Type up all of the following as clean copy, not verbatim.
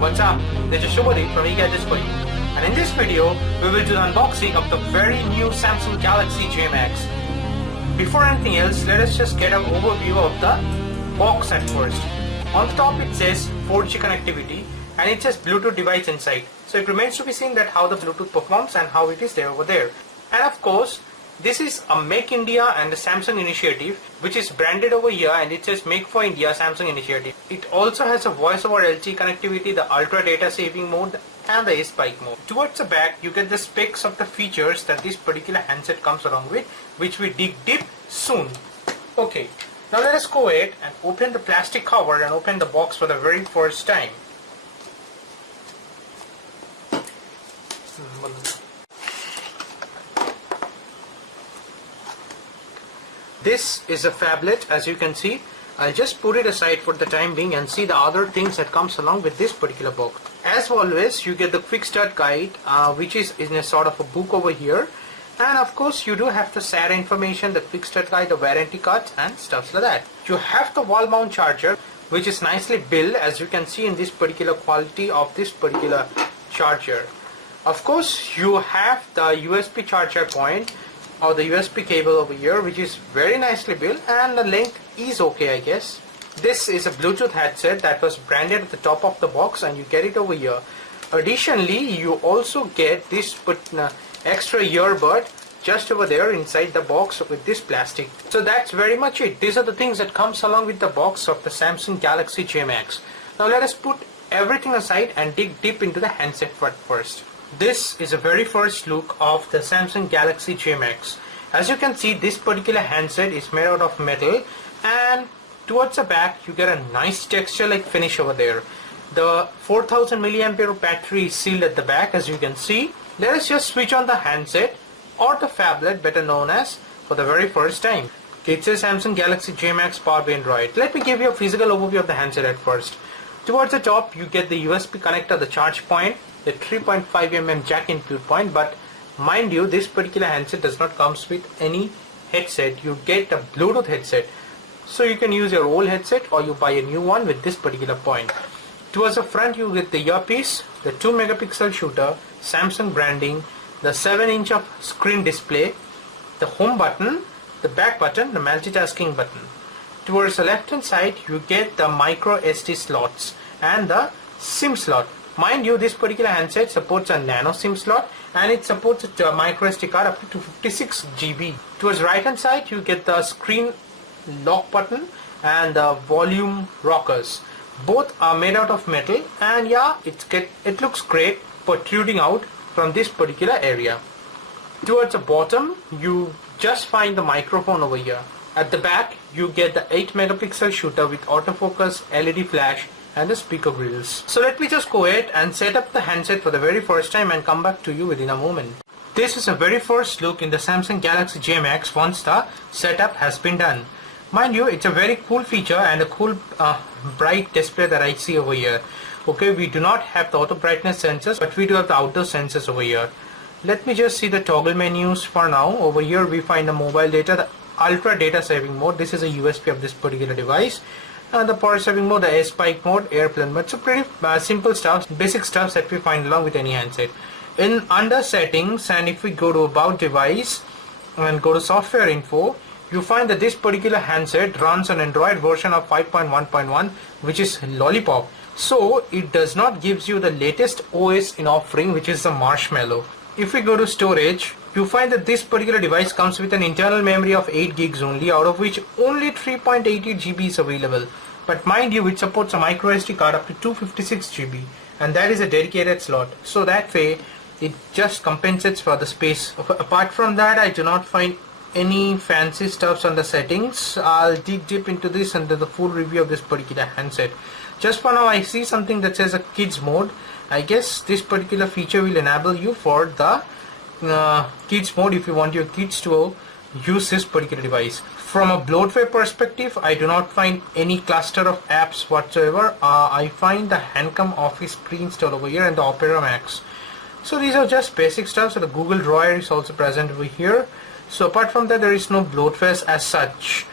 What's up? This is Shubhadeep from eGadgets for you. And in this video, we will do the unboxing of the very new Samsung Galaxy J Max. Before anything else, let us just get an overview of the box at first. On the top it says 4G connectivity and it says Bluetooth device inside. So it remains to be seen that how the Bluetooth performs and how it is there over there. And of course, this is a Make India and the Samsung initiative which is branded over here and it says Make for India Samsung initiative. It also has a voice over LTE connectivity, the ultra data saving mode and the A-Spike mode. Towards the back you get the specs of the features that this particular handset comes along with, which we dig deep soon. Okay, now let us go ahead and open the plastic cover and open the box for the very first time. This is a phablet, as you can see. I'll just put it aside for the time being and see the other things that comes along with this particular box. As always, you get the quick start guide, which is in a sort of a book over here. And of course, you do have the SAR information, the quick start guide, the warranty cards and stuff like that. You have the wall mount charger, which is nicely built, as you can see in this particular quality of this particular charger. Of course, you have the USB charger point or the USB cable over here, which is very nicely built and the length is okay, I guess. This is a Bluetooth headset that was branded at the top of the box and you get it over here. Additionally, you also get this extra earbud just over there inside the box with this plastic. So that's very much it. These are the things that comes along with the box of the Samsung Galaxy J Max. Now let us put everything aside and dig deep into the handset first. This is a very first look of the Samsung Galaxy J Max. As you can see, this particular handset is made out of metal and towards the back you get a nice texture like finish over there. The 4000 mAh battery is sealed at the back, as you can see. Let us just switch on the handset or the phablet, better known as, for the very first time. It says Samsung Galaxy J Max powered by Android. Let me give you a physical overview of the handset at first. Towards the top you get the USB connector, the charge point, the 3.5mm jack input point, but mind you, this particular handset does not comes with any headset. You get a Bluetooth headset, so you can use your old headset or you buy a new one with this particular point. Towards the front you get the earpiece, the 2 megapixel shooter, Samsung branding, the 7-inch of screen display, the home button, the back button, the multitasking button. Towards the left hand side you get the micro SD slots and the SIM slot. Mind you, this particular handset supports a Nano SIM slot and it supports a micro SD card up to 256 GB. Towards right hand side you get the screen lock button and the volume rockers. Both are made out of metal and yeah, it looks great protruding out from this particular area. Towards the bottom you just find the microphone over here. At the back you get the 8 megapixel shooter with autofocus, LED flash and the speaker grills. So let me just go ahead and set up the handset for the very first time and come back to you within a moment. This is a very first look in the Samsung Galaxy J Max once the setup has been done. Mind you, it's a very cool feature and a cool bright display that I see over here. Okay, we do not have the auto brightness sensors, but we do have the outdoor sensors over here. Let me just see the toggle menus for now. Over here we find the mobile data, the ultra data saving mode. This is a USP of this particular device. The power saving mode, the A-Spike mode, airplane mode. So pretty simple stuff, basic stuff that we find along with any handset. In under settings, and if we go to about device and go to software info, you find that this particular handset runs on Android version of 5.1.1, which is Lollipop. So it does not gives you the latest OS in offering, which is the Marshmallow. If we go to storage, you find that this particular device comes with an internal memory of 8 gigs only, out of which only 3.88 GB is available. But mind you, it supports a micro SD card up to 256 GB and that is a dedicated slot. So that way it just compensates for the space. Apart from that, I do not find any fancy stuffs on the settings. I'll dig deep into this under the full review of this particular handset. Just for now, I see something that says a kids mode. I guess this particular feature will enable you for the kids mode if you want your kids to use this particular device. From a bloatware perspective, I do not find any cluster of apps whatsoever. I find the Handcom Office pre-installed over here and the Opera Max. So these are just basic stuff. So the Google Drawer is also present over here. So apart from that, there is no bloatware as such.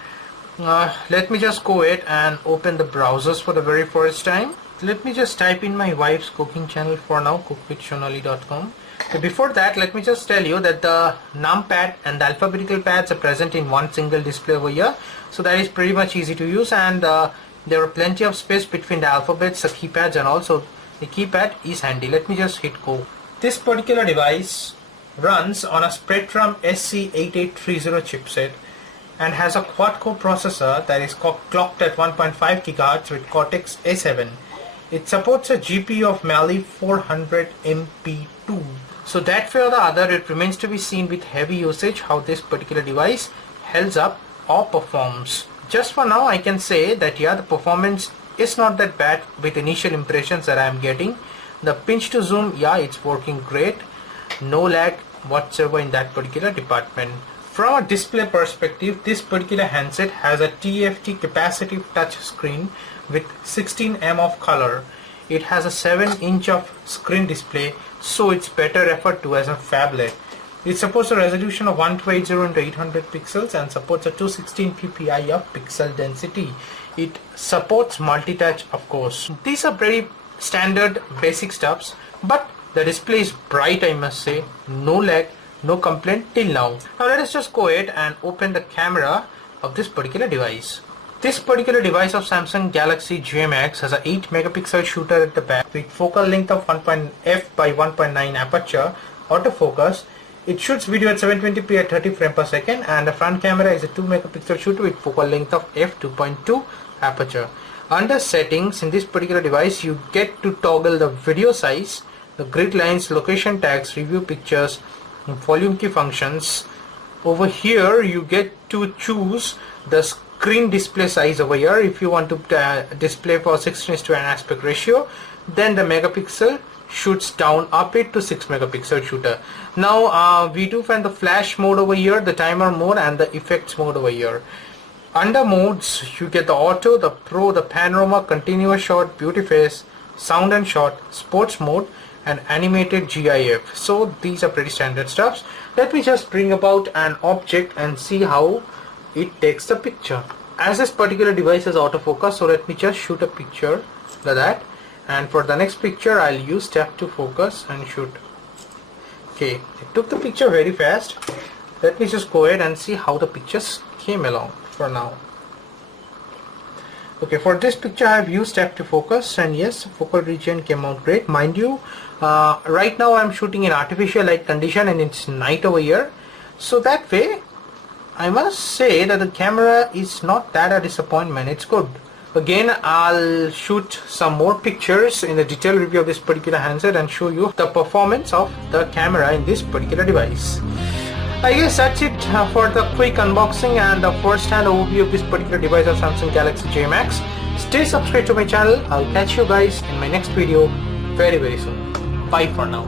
Let me just go ahead and open the browsers for the very first time. let me just type in my wife's cooking channel for now, cookwithshonali.com. So before that, let me just tell you that the numpad and the alphabetical pads are present in one single display over here, so that is pretty much easy to use, and there are plenty of space between the alphabets, the keypads, and also the keypad is handy. Let me just hit go. This particular device runs on a Spectrum SC8830 chipset and has a quad-core processor that is clocked at 1.5 GHz with Cortex A7. It supports a GPU of Mali 400 MP2. So that way or the other, it remains to be seen with heavy usage how this particular device holds up or performs. Just for now, I can say that yeah, the performance is not that bad with initial impressions that I am getting. The pinch to zoom, yeah, it's working great. No lag whatsoever in that particular department. From a display perspective, this particular handset has a TFT capacitive touch screen with 16 of color. It has a 7-inch of screen display, so it's better referred to as a phablet. It supports a resolution of 1280 x 800 pixels and supports a 216 ppi of pixel density. It supports multi-touch, of course. These are pretty standard basic stuffs, but the display is bright, I must say. No lag, no complaint till now. Now let us just go ahead and open the camera of this particular device. This particular device of Samsung Galaxy J Max has a 8 megapixel shooter at the back with focal length of 1.f by 1.9 aperture, autofocus. It shoots video at 720p at 30 frames per second, and the front camera is a 2 megapixel shooter with focal length of f2.2 aperture. Under settings, in this particular device, you get to toggle the video size, the grid lines, location tags, review pictures, volume key functions. Over here you get to choose the screen display size over here. If you want to display for 16:1 aspect ratio, then the megapixel shoots down up it to 6 megapixel shooter. Now we do find the flash mode over here, the timer mode, and the effects mode over here. Under modes, you get the auto, the pro, the panorama, continuous shot, beauty face, sound and shot, sports mode, and animated GIF. So these are pretty standard stuffs. Let me just bring about an object and see how it takes the picture. As this particular device is autofocus, so let me just shoot a picture like that, and for the next picture I'll use tap to focus and shoot. Okay, it took the picture very fast. Let me just go ahead and see how the pictures came along for now. Okay, for this picture I have used tap to focus, and yes, focal region came out great. Mind you, right now I'm shooting in artificial light condition and it's night over here, so that way I must say that the camera is not that a disappointment. It's good. Again, I'll shoot some more pictures in the detailed review of this particular handset and show you the performance of the camera in this particular device. I guess that's it for the quick unboxing and the first-hand overview of this particular device of Samsung Galaxy J Max. Stay subscribed to my channel. I'll catch you guys in my next video very soon. Bye for now.